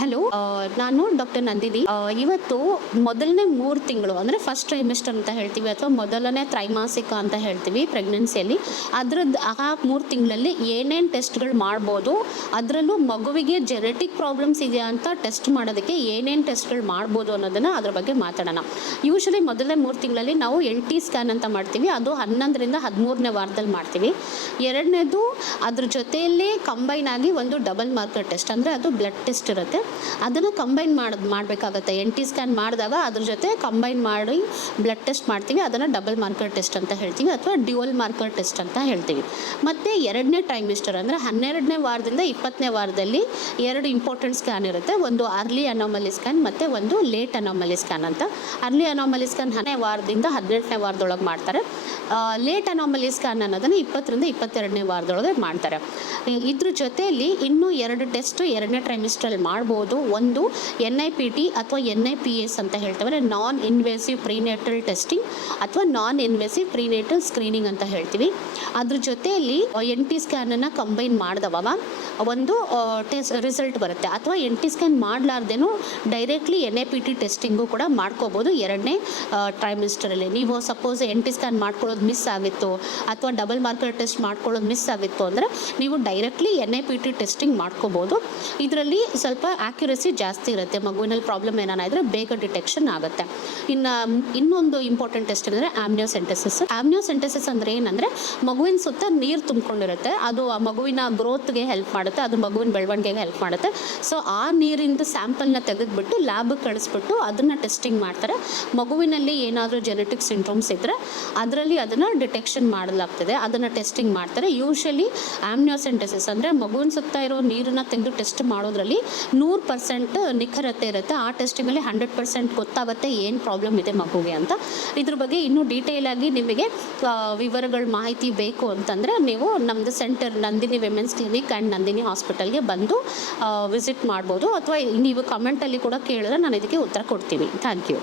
Hello, ನಾನು doctor Nandini. ಇವತ್ತು ಮೊದಲನೇ 3 ತಿಂಗಳು ಅಂದರೆ ಫಸ್ಟ್ ಟ್ರೈಮಿಸ್ಟರ್ ಅಂತ ಹೇಳ್ತೀವಿ ಅಥವಾ ಮೊದಲನೇ ತ್ರೈಮಾಸಿಕ ಅಂತ ಹೇಳ್ತೀವಿ ಪ್ರೆಗ್ನೆನ್ಸಿಯಲ್ಲಿ. ಅದ್ರದ್ದು ಆ 3 ತಿಂಗಳಲ್ಲಿ ಏನೇನು ಟೆಸ್ಟ್ಗಳು ಮಾಡ್ಬೋದು, ಅದರಲ್ಲೂ ಮಗುವಿಗೆ ಜೆನೆಟಿಕ್ ಪ್ರಾಬ್ಲಮ್ಸ್ ಇದೆಯಾ ಅಂತ ಟೆಸ್ಟ್ ಮಾಡೋದಕ್ಕೆ ಏನೇನು ಟೆಸ್ಟ್ಗಳು ಮಾಡ್ಬೋದು ಅನ್ನೋದನ್ನು ಅದ್ರ ಬಗ್ಗೆ ಮಾತಾಡೋಣ. ಯೂಶ್ವಲಿ ಮೊದಲನೇ 3 ತಿಂಗಳಲ್ಲಿ ನಾವು LT ಸ್ಕ್ಯಾನ್ ಅಂತ ಮಾಡ್ತೀವಿ. ಅದು 11ರಿಂದ 13ನೇ ವಾರದಲ್ಲಿ ಮಾಡ್ತೀವಿ. ಎರಡನೇದು ಅದ್ರ ಜೊತೆಯಲ್ಲೇ ಕಂಬೈನ್ ಆಗಿ ಒಂದು ಡಬಲ್ ಮಾರ್ಕರ್ ಟೆಸ್ಟ್, ಅಂದರೆ ಅದು ಬ್ಲಡ್ ಟೆಸ್ಟ್ ಇರುತ್ತೆ. ಅದನ್ನು ಕಂಬೈನ್ ಮಾಡಬೇಕಾಗತ್ತೆ. LT ಸ್ಕ್ಯಾನ್ ಮಾಡಿದಾಗ ಅದ್ರ ಜೊತೆ ಕಂಬೈನ್ ಮಾಡಿ ಬ್ಲಡ್ ಟೆಸ್ಟ್ ಮಾಡ್ತೀವಿ. ಅದನ್ನು ಡಬಲ್ ಮಾರ್ಕರ್ ಟೆಸ್ಟ್ ಅಂತ ಹೇಳ್ತೀವಿ ಅಥವಾ ಡ್ಯುಯಲ್ ಮಾರ್ಕರ್ ಟೆಸ್ಟ್ ಅಂತ ಹೇಳ್ತೀವಿ. ಮತ್ತು ಎರಡನೇ ಟ್ರೈಮಿಸ್ಟರ್ ಅಂದರೆ 12ನೇ ವಾರದಿಂದ 20ನೇ ವಾರದಲ್ಲಿ 2 ಇಂಪಾರ್ಟೆಂಟ್ ಸ್ಕ್ಯಾನ್ ಇರುತ್ತೆ. ಒಂದು ಅರ್ಲಿ ಅನಾಮಲಿ ಸ್ಕ್ಯಾನ್ ಮತ್ತು ಒಂದು ಲೇಟ್ ಅನಾಮಲಿ ಸ್ಕ್ಯಾನ್ ಅಂತ. ಅರ್ಲಿ ಅನಾಮಲಿ ಸ್ಕ್ಯಾನ್ 10ನೇ ವಾರದಿಂದ 18ನೇ ವಾರದೊಳಗೆ ಮಾಡ್ತಾರೆ. ಲೇಟ್ ಅನಾಮಲಿ ಸ್ಕ್ಯಾನ್ ಅನ್ನೋದನ್ನು 20ರಿಂದ 22ನೇ ವಾರದೊಳಗೆ ಮಾಡ್ತಾರೆ. ಇದ್ರ ಜೊತೆಯಲ್ಲಿ ಇನ್ನೂ 2 ಟೆಸ್ಟ್ 2ನೇ ಟ್ರೈಮಿಸ್ಟ್ರಲ್ಲಿ ಮಾಡ್ಬೋದು. ಒಂದು NIPT ಅಥವಾ NIPS ಅಂತ ಹೇಳ್ತೇವೆ, ನಾನ್ ಇನ್ವೇಸಿವ್ ಪ್ರಿನೇಟಲ್ ಟೆಸ್ಟಿಂಗ್ ಅಥವಾ ನಾನ್ ಇನ್ವೇಸಿವ್ ಪ್ರಿನೇಟಲ್ ಸ್ಕ್ರೀನಿಂಗ್ ಅಂತ ಹೇಳ್ತೀವಿ. ಅದ್ರ ಜೊತೆಯಲ್ಲಿ NT ಸ್ಕ್ಯಾನನ್ನು ಕಂಬೈನ್ ಮಾಡಿದವಾಗ ಒಂದು ರಿಸಲ್ಟ್ ಬರುತ್ತೆ. ಅಥವಾ NT ಸ್ಕ್ಯಾನ್ ಮಾಡಲಾರ್ದೇನೂ ಡೈರೆಕ್ಟ್ಲಿ NIPT ಟೆಸ್ಟಿಂಗು ಕೂಡ ಮಾಡ್ಕೋಬೋದು 2ನೇ ಟ್ರೈಮಿಸ್ಟರಲ್ಲಿ. ನೀವು ಸಪೋಸ್ NT ಸ್ಕ್ಯಾನ್ ಮಾಡ್ಕೊಳ್ಳೋದು ಮಿಸ್ ಆಗಿತ್ತು ಅಥವಾ ಡಬಲ್ ಮಾರ್ಕರ್ ಟೆಸ್ಟ್ ಮಾಡ್ಕೊಳ್ಳೋದು ಮಿಸ್ ಆಗಿತ್ತು ಅಂದರೆ ನೀವು ಡೈರೆಕ್ಟ್ಲಿ NIPT ಟೆಸ್ಟಿಂಗ್ ಮಾಡ್ಕೋಬೋದು. ಇದರಲ್ಲಿ ಸ್ವಲ್ಪ ಆ್ಯಕ್ಯುರಸಿ ಜಾಸ್ತಿ ಇರುತ್ತೆ. ಮಗುವಿನಲ್ಲಿ ಪ್ರಾಬ್ಲಮ್ ಏನಾದರೂ ಬೇಗ ಡಿಟೆಕ್ಷನ್ ಆಗುತ್ತೆ. ಇನ್ನೊಂದು ಇಂಪಾರ್ಟೆಂಟ್ ಟೆಸ್ಟ್ ಅಂದರೆ ಆಮ್ನಿಯೋಸೆಂಟೆಸಿಸ್. ಆಮ್ನಿಯೋಸೆಂಟೆಸಿಸ್ ಅಂದರೆ ಏನಂದರೆ ಮಗುವಿನ ಸುತ್ತ ನೀರು ತುಂಬಿಕೊಂಡಿರುತ್ತೆ. ಅದು ಆ ಮಗುವಿನ ಗ್ರೋತ್ಗೆ ಹೆಲ್ಪ್ ಮಾಡುತ್ತೆ, ಅದು ಮಗುವಿನ ಬೆಳವಣಿಗೆಗೆ ಹೆಲ್ಪ್ ಮಾಡುತ್ತೆ. ಸೊ ಆ ನೀರಿಂದ ಸ್ಯಾಂಪಲ್ನ ತೆಗೆದುಬಿಟ್ಟು ಲ್ಯಾಬ್ಗೆ ಕಳಿಸ್ಬಿಟ್ಟು ಅದನ್ನು ಟೆಸ್ಟಿಂಗ್ ಮಾಡ್ತಾರೆ. ಮಗುವಿನಲ್ಲಿ ಏನಾದರೂ ಜೆನೆಟಿಕ್ ಸಿಂಡ್ರೋಮ್ಸ್ ಇದ್ದರೆ ಅದರಲ್ಲಿ ಅದನ್ನು ಡಿಟೆಕ್ಷನ್ ಮಾಡಲಾಗ್ತದೆ, ಅದನ್ನು ಟೆಸ್ಟಿಂಗ್ ಮಾಡ್ತಾರೆ. ಯೂಶಲಿ ಆಮ್ನಿಯೋಸೆಂಟೆಸಿಸ್ ಅಂದರೆ ಮಗುವಿನ ಸುತ್ತ ಇರೋ ನೀರನ್ನು ತೆಗೆದು ಟೆಸ್ಟ್ ಮಾಡೋದ್ರಲ್ಲಿ 100% ನಿಖರತೆ ಇರುತ್ತೆ. ಆ ಟೆಸ್ಟಿಂಗಲ್ಲಿ 100% ಗೊತ್ತಾಗುತ್ತೆ ಏನು ಪ್ರಾಬ್ಲಮ್ ಇದೆ ಮಗುವಿಗೆ ಅಂತ. ಇದ್ರ ಬಗ್ಗೆ ಇನ್ನೂ ಡೀಟೇಲ್ ಆಗಿ ನಿಮಗೆ ವಿವರಗಳ ಮಾಹಿತಿ ಬೇಕು ಅಂತಂದರೆ ನೀವು ನಮ್ಮದು centre Nandini women's clinic and Nandini ಹಾಸ್ಪಿಟಲ್ಗೆ ಬಂದು ವಿಸಿಟ್ ಮಾಡ್ಬೋದು. ಅಥವಾ ನೀವು ಕಮೆಂಟಲ್ಲಿ ಕೂಡ ಕೇಳಿದ್ರೆ ನಾನು ಇದಕ್ಕೆ ಉತ್ತರ ಕೊಡ್ತೀನಿ. Thank you.